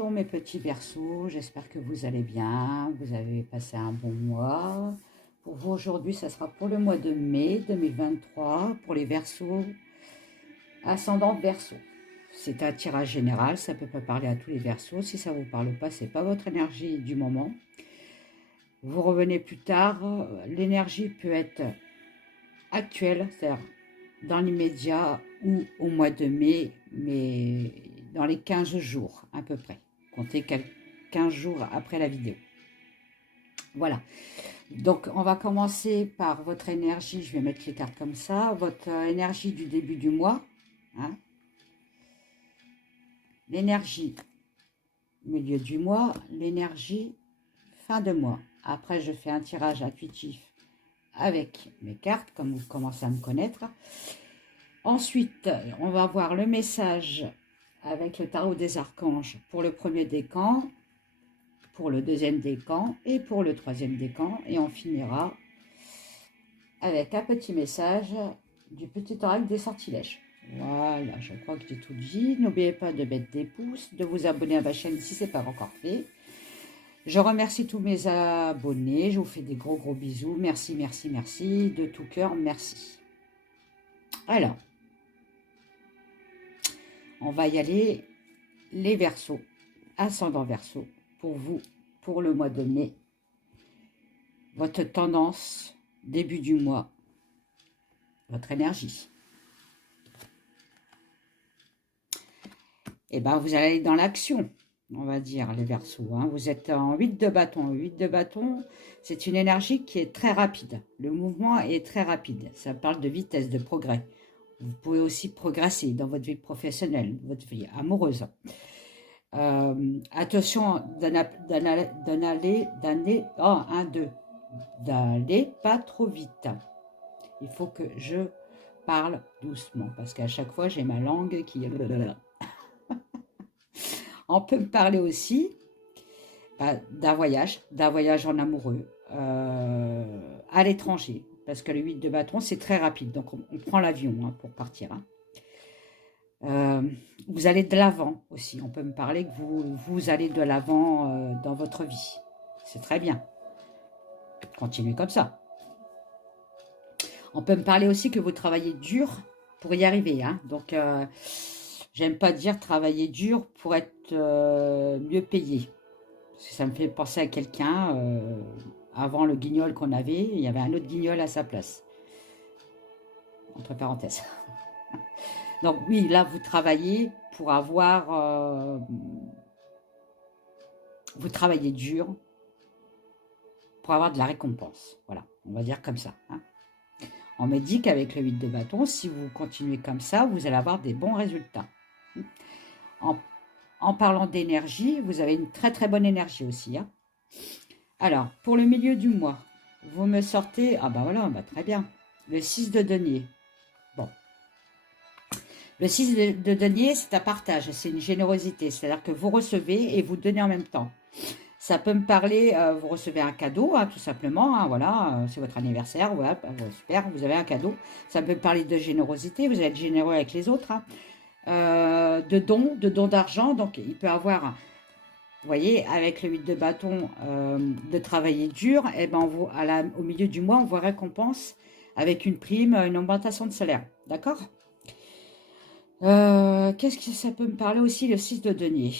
Bonjour mes petits Verseaux, j'espère que vous allez bien, vous avez passé un bon mois. Pour vous aujourd'hui, ça sera pour le mois de mai 2023, pour les Verseaux, ascendant Verseau. C'est un tirage général, ça ne peut pas parler à tous les Verseaux. Si ça ne vous parle pas, ce n'est pas votre énergie du moment. Vous revenez plus tard, l'énergie peut être actuelle, c'est-à-dire dans l'immédiat ou au mois de mai, mais dans les 15 jours à peu près. Comptez 15 jours après la vidéo. Voilà. Donc, on va commencer par votre énergie. Je vais mettre les cartes comme ça. Votre énergie du début du mois. Hein, l'énergie milieu du mois. L'énergie fin de mois. Après, je fais un tirage intuitif avec mes cartes, comme vous commencez à me connaître. Ensuite, on va voir le message avec le tarot des archanges pour le premier décan, pour le deuxième décan et pour le troisième décan. Et on finira avec un petit message du petit oracle des sortilèges. Voilà, je crois que j'ai tout dit. N'oubliez pas de mettre des pouces, de vous abonner à ma chaîne si ce n'est pas encore fait. Je remercie tous mes abonnés. Je vous fais des gros bisous. Merci, merci, merci. De tout cœur, merci. Alors, on va y aller, les Verseaux, ascendant Verseau, pour vous, pour le mois de mai. Votre tendance, début du mois, votre énergie. Et bien, vous allez aller dans l'action, on va dire, les Verseaux. Hein. Vous êtes en 8 de bâton. 8 de bâton, c'est une énergie qui est très rapide. Le mouvement est très rapide. Ça parle de vitesse, de progrès. Vous pouvez aussi progresser dans votre vie professionnelle, votre vie amoureuse. Attention d'aller pas trop vite. Il faut que je parle doucement parce qu'à chaque fois j'ai ma langue qui on peut me parler aussi d'un voyage en amoureux à l'étranger, parce que le 8 de bâton c'est très rapide, donc on prend l'avion hein, pour partir. Hein. Vous allez de l'avant aussi. On peut me parler que vous allez de l'avant dans votre vie. C'est très bien. Continuez comme ça. On peut me parler aussi que vous travaillez dur pour y arriver. Hein. Donc, j'aime pas dire travailler dur pour être mieux payé. Parce que ça me fait penser à quelqu'un. Avant le guignol qu'on avait, il y avait un autre guignol à sa place. Entre parenthèses. Donc oui, là, vous travaillez pour avoir... vous travaillez dur pour avoir de la récompense. Voilà, on va dire comme ça. Hein. On me dit qu'avec le 8 de bâton, si vous continuez comme ça, vous allez avoir des bons résultats. En parlant d'énergie, vous avez une très bonne énergie aussi. Hein. Alors, pour le milieu du mois, vous me sortez... Ah ben voilà, bah très bien. Le 6 de denier. Bon. Le 6 de denier, c'est un partage, c'est une générosité. C'est-à-dire que vous recevez et vous donnez en même temps. Ça peut me parler, vous recevez un cadeau, hein, tout simplement. Hein, voilà, c'est votre anniversaire, voilà, super, vous avez un cadeau. Ça peut me parler de générosité, vous allez être généreux avec les autres. Hein, de dons d'argent. Donc, il peut avoir, vous voyez, avec le 8 de bâton, de travailler dur. Et ben, au milieu du mois, on vous récompense avec une prime, une augmentation de salaire. D'accord ? Qu'est-ce que ça peut me parler aussi, le 6 de denier?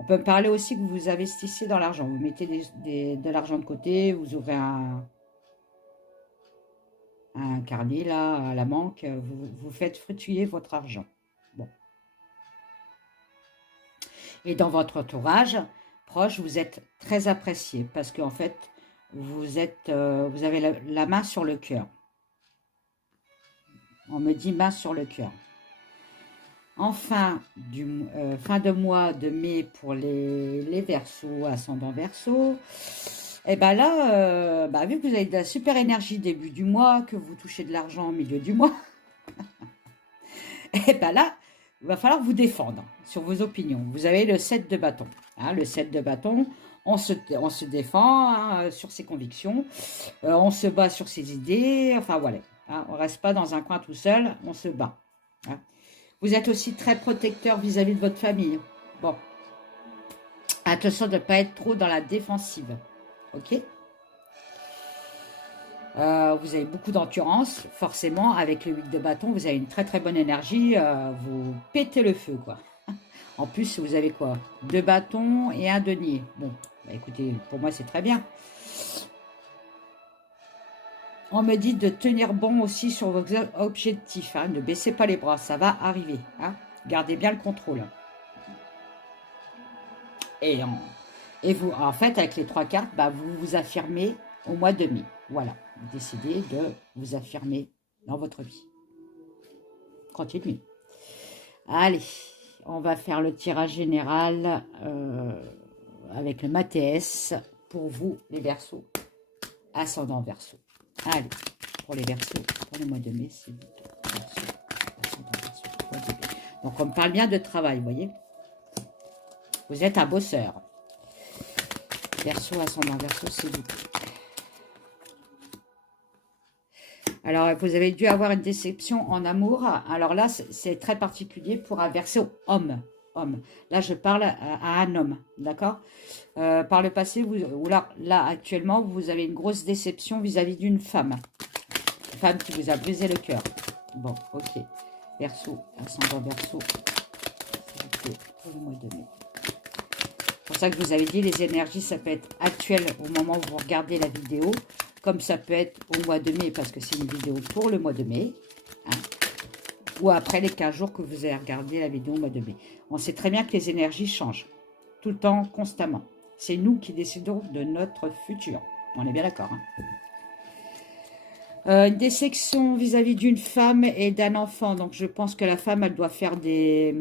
On peut me parler aussi que vous investissez dans l'argent. Vous mettez de l'argent de côté, vous ouvrez un carnet là, à la banque, vous faites fructuer votre argent. Bon. Et dans votre entourage proche, vous êtes très apprécié parce qu'en fait, vous avez la main sur le cœur. On me dit main sur le cœur. En fin de mois de mai pour les Verseaux, ascendant Verseau, et bien là, vu que vous avez de la super énergie début du mois, que vous touchez de l'argent au milieu du mois, et bien là, il va falloir vous défendre sur vos opinions. Vous avez le 7 de bâton. Hein, le 7 de bâton, on se défend hein, sur ses convictions, on se bat sur ses idées, enfin voilà. Hein, on ne reste pas dans un coin tout seul, on se bat. Hein. Vous êtes aussi très protecteur vis-à-vis de votre famille. Bon, attention de ne pas être trop dans la défensive. Ok. Vous avez beaucoup d'endurance, forcément, avec le 8 de bâton, vous avez une très très bonne énergie, vous pétez le feu, quoi. En plus, vous avez quoi? 2 bâtons et un denier. Bon, bah écoutez, pour moi, c'est très bien. On me dit de tenir bon aussi sur vos objectifs, hein. Ne baissez pas les bras, ça va arriver, hein. Gardez bien le contrôle. Et vous, en fait, avec les 3 cartes, bah, vous vous affirmez au mois de mai. Voilà, vous décidez de vous affirmer dans votre vie. Continuez. Allez, on va faire le tirage général avec le Mathes pour vous, les Verseaux, ascendant Verseau. Allez, pour les Verseaux, pour le mois de mai, c'est Verseau, ascendant Verseau, mois de mai. Donc, on me parle bien de travail, vous voyez. Vous êtes un bosseur. Verseau, ascendant Verseau, c'est vous. Alors, vous avez dû avoir une déception en amour. Alors là, c'est très particulier pour un Verseau homme. Là, je parle à un homme, d'accord. Par le passé, là, actuellement, vous avez une grosse déception vis-à-vis d'une femme. Une femme qui vous a brisé le cœur. Bon, ok. Verseau, ascendant Verseau, s'il vous plaît, pour le mois de mai. C'est pour ça que je vous avais dit, les énergies, ça peut être actuel au moment où vous regardez la vidéo, comme ça peut être au mois de mai, parce que c'est une vidéo pour le mois de mai, hein, ou après les 15 jours que vous avez regardé la vidéo au mois de mai. On sait très bien que les énergies changent, tout le temps, constamment. C'est nous qui décidons de notre futur. On est bien d'accord, hein. Une déception vis-à-vis d'une femme et d'un enfant. Donc, je pense que la femme, elle doit faire des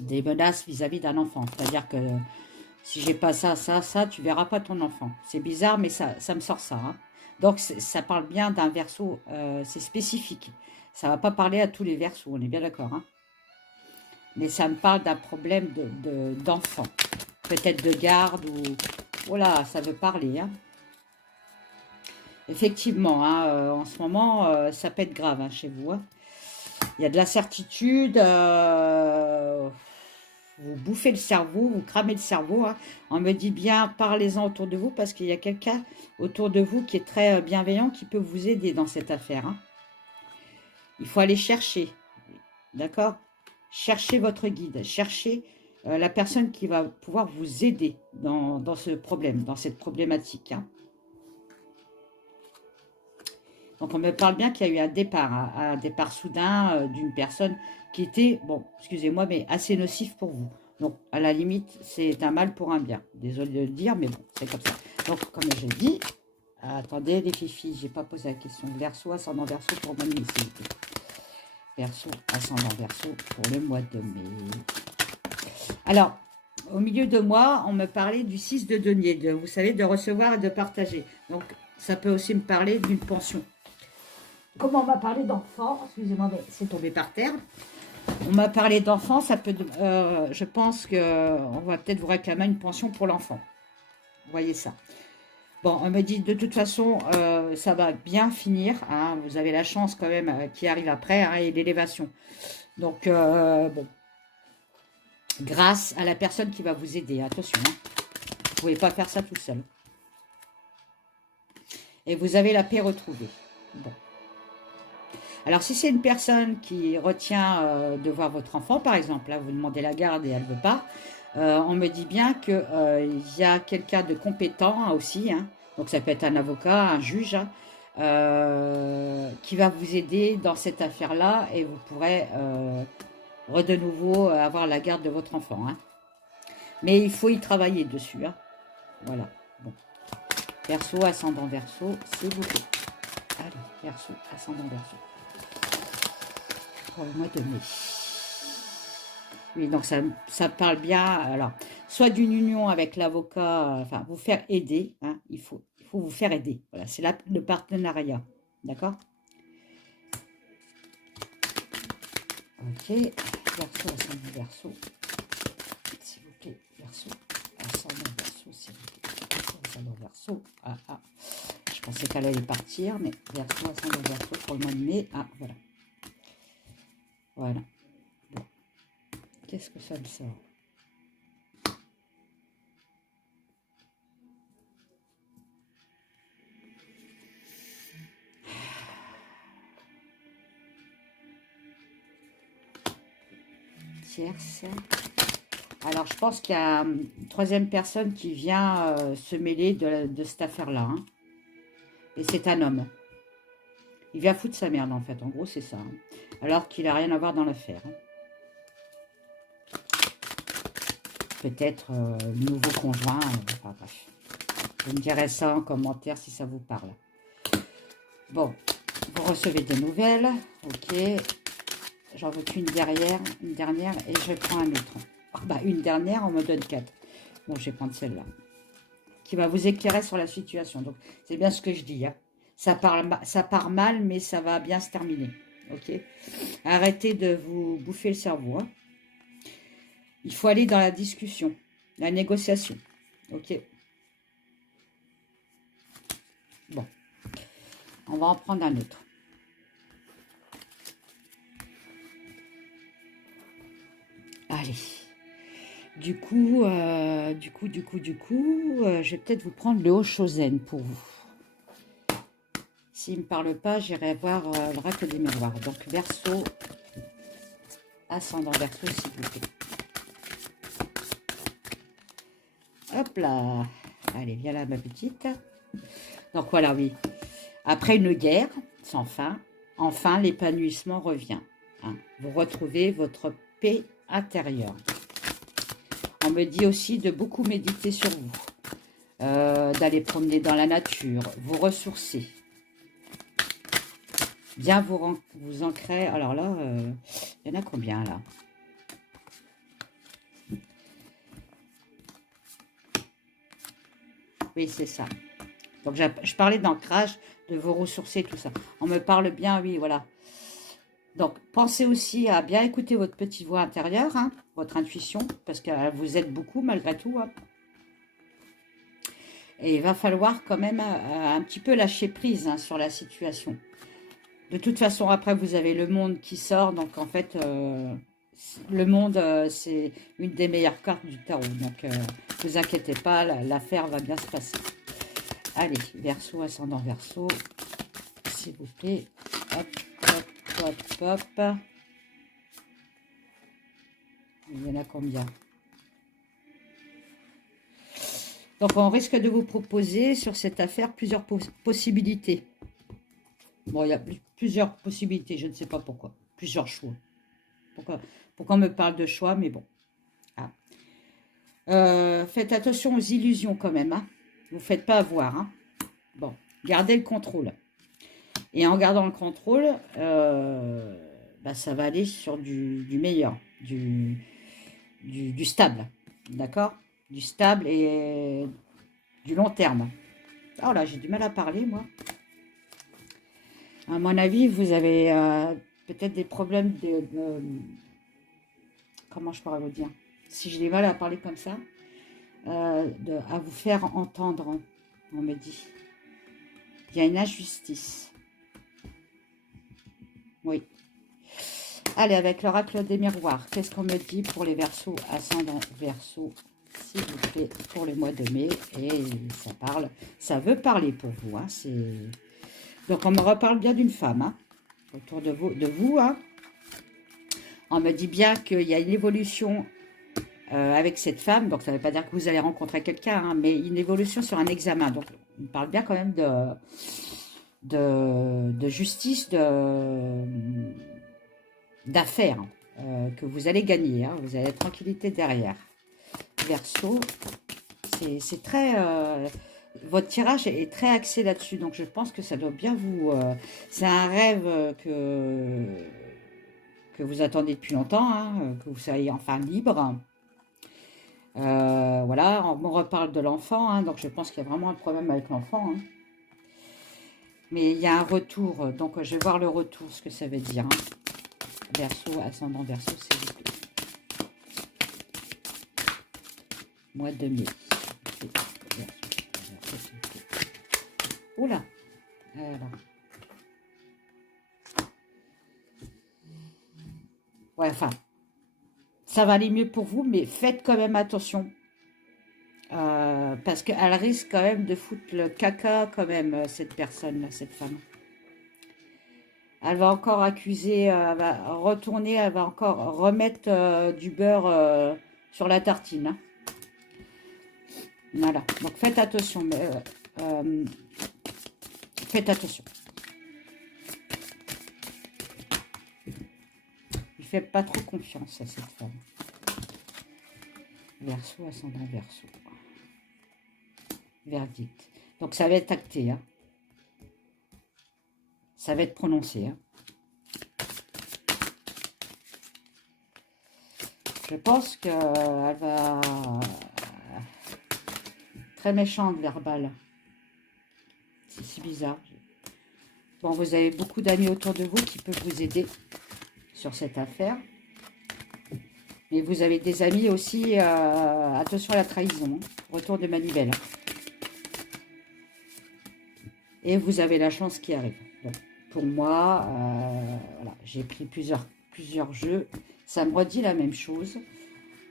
menaces vis-à-vis d'un enfant. C'est-à-dire que si j'ai pas ça, tu verras pas ton enfant. C'est bizarre, mais ça me sort ça, hein. Donc, ça parle bien d'un Verseau, c'est spécifique. Ça va pas parler à tous les Verseaux, on est bien d'accord, hein. Mais ça me parle d'un problème d'enfant. Peut-être de garde ou... Voilà, ça veut parler, hein. Effectivement, hein, en ce moment, ça peut être grave, hein, chez vous, hein. Il y a de l'incertitude, vous bouffez le cerveau, vous cramez le cerveau, hein. On me dit bien, parlez-en autour de vous, parce qu'il y a quelqu'un autour de vous qui est très bienveillant, qui peut vous aider dans cette affaire, hein. Il faut aller chercher, d'accord? Cherchez votre guide, cherchez la personne qui va pouvoir vous aider dans ce problème, dans cette problématique, hein. Donc, on me parle bien qu'il y a eu un départ soudain d'une personne qui était, bon, excusez-moi, mais assez nocif pour vous. Donc, à la limite, c'est un mal pour un bien. Désolée de le dire, mais bon, c'est comme ça. Donc, comme j'ai dit, attendez, les filles, j'ai pas posé la question. Verseau, ascendant Verseau pour le mois de mai, s'il vous plaît. Verseau, ascendant Verseau pour le mois de mai. Alors, au milieu de moi, on me parlait du 6 de denier, vous savez, de recevoir et de partager. Donc, ça peut aussi me parler d'une pension. Comme on m'a parlé d'enfants, excusez-moi, mais c'est tombé par terre. On m'a parlé d'enfants, ça peut, je pense qu'on va peut-être vous réclamer une pension pour l'enfant. Vous voyez ça. Bon, on me dit de toute façon, ça va bien finir, hein. Vous avez la chance quand même qui arrive après, hein, et l'élévation. Donc, bon, grâce à la personne qui va vous aider, attention, hein. Vous ne pouvez pas faire ça tout seul. Et vous avez la paix retrouvée. Bon. Alors, si c'est une personne qui retient de voir votre enfant, par exemple, là, vous demandez la garde et elle ne veut pas, on me dit bien qu'il y a quelqu'un de compétent aussi, hein, donc ça peut être un avocat, un juge, hein, qui va vous aider dans cette affaire-là et vous pourrez de nouveau avoir la garde de votre enfant, hein. Mais il faut y travailler dessus, hein. Voilà. Bon. Verseau, ascendant Verseau, s'il vous plaît. Allez, Verseau, ascendant Verseau. Pour le mois de mai. Oui, donc ça parle bien, alors, soit d'une union avec l'avocat, enfin, vous faire aider, hein, il faut vous faire aider. Voilà, c'est le partenariat, d'accord? Ok, Verseau, ascendant Verseau, s'il vous plaît, Verseau, ascendant Verseau, s'il vous plaît, ascendant Verseau, je pensais qu'elle allait partir, mais Verseau, ascendant Verseau pour le mois de mai, voilà. Voilà. Bon. qu'est-ce que ça me sort? Tierce. Alors, je pense qu'il y a une troisième personne qui vient se mêler de cette affaire-là. Hein. Et c'est un homme. Il vient foutre sa merde, en fait. En gros, c'est ça. Hein. Alors qu'il n'a rien à voir dans l'affaire. Hein. Peut-être le nouveau conjoint. Enfin, bref. Vous me direz ça en commentaire si ça vous parle. Bon, vous recevez des nouvelles. Ok. J'en veux qu'une dernière et je prends un autre. Oh, bah, une dernière, on me donne 4. Bon, je vais prendre celle-là. Qui va vous éclairer sur la situation. Donc, c'est bien ce que je dis. Hein. Ça part mal, mais ça va bien se terminer. Ok. Arrêtez de vous bouffer le cerveau. Hein. Il faut aller dans la discussion, la négociation. Ok. Bon. On va en prendre un autre. Allez. Du coup, je vais peut-être vous prendre le Haut-Chosen pour vous. S'il ne me parle pas, j'irai voir l'oracle des miroirs. Donc, Verseau, ascendant Verseau, s'il vous plaît. Hop là. Allez, viens là, ma petite. Donc, voilà, oui. Après une guerre sans fin, enfin, l'épanouissement revient. Hein. Vous retrouvez votre paix intérieure. On me dit aussi de beaucoup méditer sur vous. D'aller promener dans la nature, vous ressourcer. Bien vous ancrer. Alors là, il y en a combien là? Oui, c'est ça. Donc, je parlais d'ancrage, de vous ressourcer, tout ça. On me parle bien, oui, voilà. Donc, pensez aussi à bien écouter votre petite voix intérieure, hein, votre intuition, parce qu'elle vous aide beaucoup malgré tout. Hein. Et il va falloir quand même un petit peu lâcher prise hein, sur la situation. De toute façon, après, vous avez le monde qui sort. Donc, en fait, le monde, c'est une des meilleures cartes du tarot. Donc, ne vous inquiétez pas, l'affaire va bien se passer. Allez, Verseau, ascendant Verseau, s'il vous plaît. Hop, hop, hop, hop. Il y en a combien? Donc, on risque de vous proposer sur cette affaire plusieurs possibilités. Bon, il y a plusieurs possibilités, je ne sais pas pourquoi. Plusieurs choix. Pourquoi on me parle de choix, mais bon. Ah. Faites attention aux illusions quand même. Hein. Vous ne faites pas avoir. Hein. Bon, gardez le contrôle. Et en gardant le contrôle, bah, ça va aller sur du meilleur, du stable. D'accord? Du stable et du long terme. Oh là, j'ai du mal à parler, moi. À mon avis, vous avez peut-être des problèmes comment je pourrais vous dire? Si j'ai du mal à parler comme ça, à vous faire entendre, on me dit. Il y a une injustice. Oui. Allez, avec l'oracle des miroirs, qu'est-ce qu'on me dit pour les Verseaux, ascendant Verseau, s'il vous plaît, pour le mois de mai? Et ça parle, ça veut parler pour vous. Hein, donc, on me reparle bien d'une femme hein, autour de vous. Hein. On me dit bien qu'il y a une évolution avec cette femme. Donc, ça ne veut pas dire que vous allez rencontrer quelqu'un, hein, mais une évolution sur un examen. Donc, on parle bien quand même de justice, d'affaires que vous allez gagner. Hein, vous avez tranquillité derrière. Verseau, c'est très... votre tirage est très axé là-dessus. Donc, je pense que ça doit bien vous... c'est un rêve que vous attendez depuis longtemps, hein, que vous soyez enfin libre. Voilà, on me reparle de l'enfant, hein, donc je pense qu'il y a vraiment un problème avec l'enfant. Hein. Mais il y a un retour, donc je vais voir le retour, ce que ça veut dire. Hein. Verseau, ascendant Verseau, s'il vous plaît. Mois de mai. Oula. Alors. Ouais, enfin, ça va aller mieux pour vous, mais faites quand même attention. Parce qu'elle risque quand même de foutre le caca quand même, cette personne-là, cette femme. Elle va encore accuser, elle va retourner, elle va encore remettre du beurre sur la tartine. Hein. Voilà, donc faites attention. Faites attention. Il fait pas trop confiance à cette femme. Verseau, ascendant Verseau. Verdict. Donc ça va être acté. Hein. Ça va être prononcé. Hein. Je pense qu'elle va... Très méchante, verbale. C'est bizarre. Bon, vous avez beaucoup d'amis autour de vous qui peuvent vous aider sur cette affaire. Mais vous avez des amis aussi, attention à la trahison, retour de manivelle. Et vous avez la chance qui arrive. Donc, pour moi, voilà, j'ai pris plusieurs jeux. Ça me redit la même chose.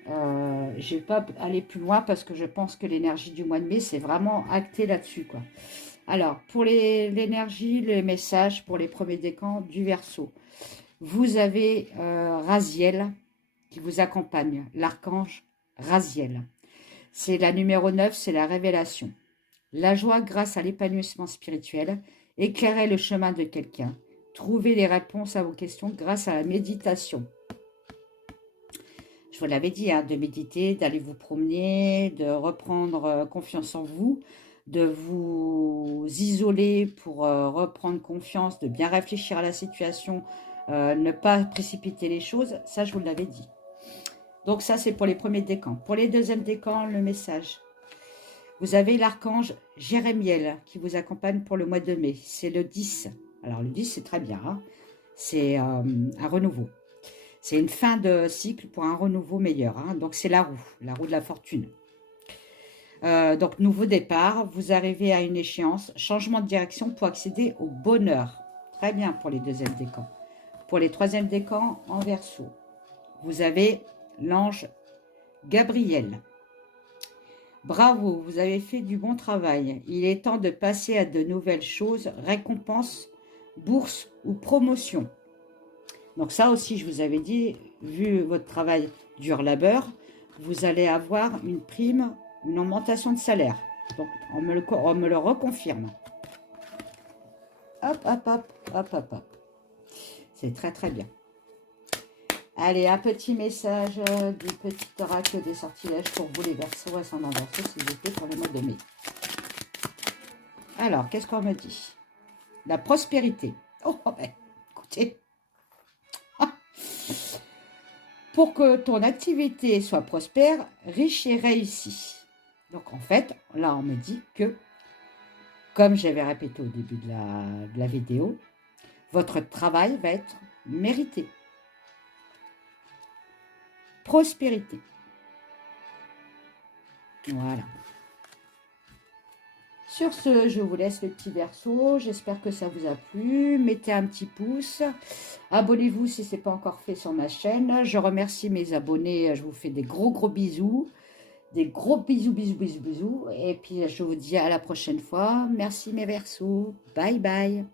Je ne vais pas aller plus loin parce que je pense que l'énergie du mois de mai, c'est vraiment acté là-dessus, quoi. Alors, pour l'énergie, les messages pour les premiers décans du Verseau. Vous avez Raziel qui vous accompagne, l'archange Raziel. C'est la numéro 9, c'est la révélation. La joie grâce à l'épanouissement spirituel, éclairer le chemin de quelqu'un, trouver les réponses à vos questions grâce à la méditation. Je vous l'avais dit, hein, de méditer, d'aller vous promener, de reprendre confiance en vous, de vous isoler pour reprendre confiance, de bien réfléchir à la situation, ne pas précipiter les choses, ça je vous l'avais dit. Donc ça c'est pour les premiers décans. Pour les deuxièmes décans, le message. Vous avez l'archange Jérémiel qui vous accompagne pour le mois de mai. C'est le 10. Alors le 10 c'est très bien. Hein. C'est un renouveau. C'est une fin de cycle pour un renouveau meilleur. Hein. Donc c'est la roue de la fortune. Donc nouveau départ, vous arrivez à une échéance, changement de direction pour accéder au bonheur. Très bien pour les deuxièmes décans. Pour les troisièmes décans en Verseau, vous avez l'ange Gabriel. Bravo, vous avez fait du bon travail. Il est temps de passer à de nouvelles choses, récompenses, bourse ou promotion. Donc ça aussi, je vous avais dit, vu votre travail dur labeur, vous allez avoir une prime, une augmentation de salaire. Donc on me le reconfirme. Hop, hop, hop, hop, hop, hop. C'est très très bien. Allez, un petit message du petit oracle des sortilèges pour vous les Verseaux, ascendant Verseau, s'il vous plaît, pour le mois de mai. Alors, qu'est-ce qu'on me dit? La prospérité. Oh, ben, écoutez. Pour que ton activité soit prospère, riche et réussie. Donc, en fait, là, on me dit que, comme j'avais répété au début de la vidéo, votre travail va être mérité. Prospérité. Voilà. Sur ce, je vous laisse le petit Verseau. J'espère que ça vous a plu. Mettez un petit pouce. Abonnez-vous si ce n'est pas encore fait sur ma chaîne. Je remercie mes abonnés. Je vous fais des gros bisous. Des gros bisous. Et puis, je vous dis à la prochaine fois. Merci mes Verseaux. Bye bye.